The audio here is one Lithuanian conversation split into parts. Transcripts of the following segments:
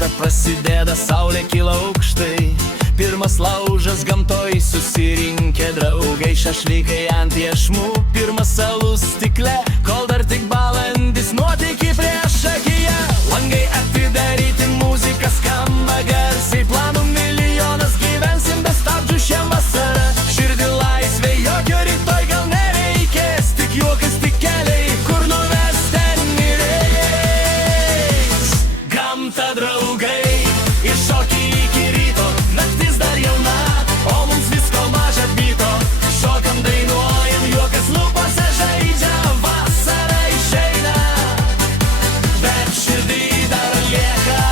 Vasara prasideda, saulė kyla aukštai. Pirmas laužas gamtoj, susirinkę draugai, šašlykai ant iešmų, pirmas alus stikle, kol dar tik balandis, nuotykiai prieš akiją. Langai atidaryti, muzika skamba garsiai, planų milijonas, gyvensim be stabdžių šią vasarą. Širdį laisvė, jokio rytoj gal nereikės, tik juokas, tik keliai, kur nuves ten nereis. Gamta, draugai, iššoki iki ryto, naktis dar jauna, o mums visko maža byto. Šokam, dainuojam, juokas lūpose žaidžia, vasara išeina, bet širdį dar lieka.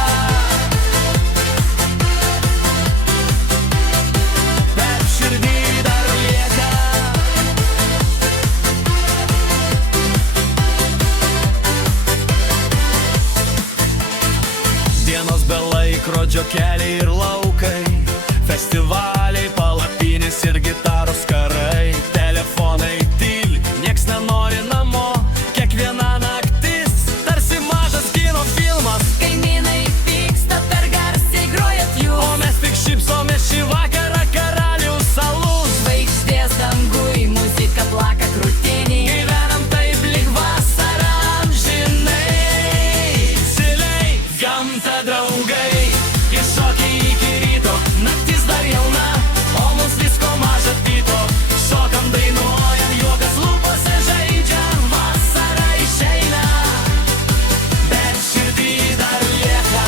Bet širdį dar lieka. Dienos be laikrodžio, keliai ir laukai, festivaliai, palapinės ir gitaros karai. Telefonai tyli, nieks nenori namo, kiekviena naktis tarsi mažas kino filmas. Kaimynai pyksta, per garsiai grojat O jūs. mes tik šypsomės šį vakarą, karalių salus. Žvaigždės dangui, muzika plaka krūtinį. Gyvenam taip lyg vasarą amžinai. Siliai, gamta, draugai, iššoki iki ryto, naktis dar jauna, o mums visko maža tyto. Šokam, dainuojam, juokas lūpose žaidžia, vasara išeina, bet širdį dar lieka.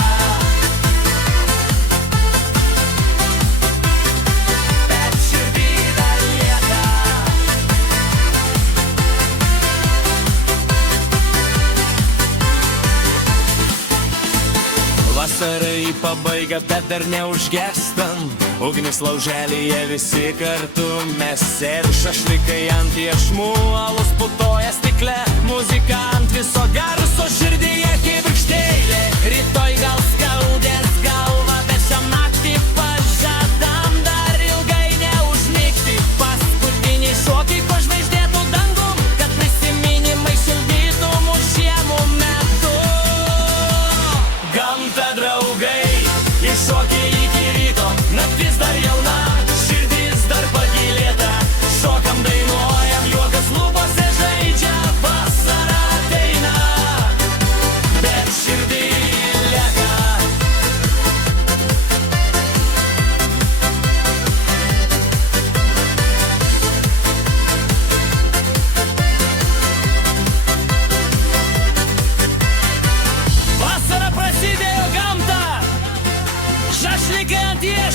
Bet širdį dar lieka. Vasara į pabaigą, bet dar neužgestam. Ugnis lauželyje, visi kartu mes sėdi, šašlykai ant iešmų, alus putoja stikle, muzika ant viso garso, širdyje kibirkštėlė. Rytoj gal skaudės galva, bet šią naktį pažadam dar ilgai neužmigti. Paskutiniai šokiai po žvaigždėtų dangum, kad prisiminimai šildytų mus žiemų metu. Gamta, draugai, iššoki iki ryto, naktis dar jauna, širdis dar pagilėta. Šokam, dainuojam, juokas lūpose žaidžia, vasara ateina, bet širdį lieka. Vasara prasidėjo, gamta, šašlykai ant iešmų.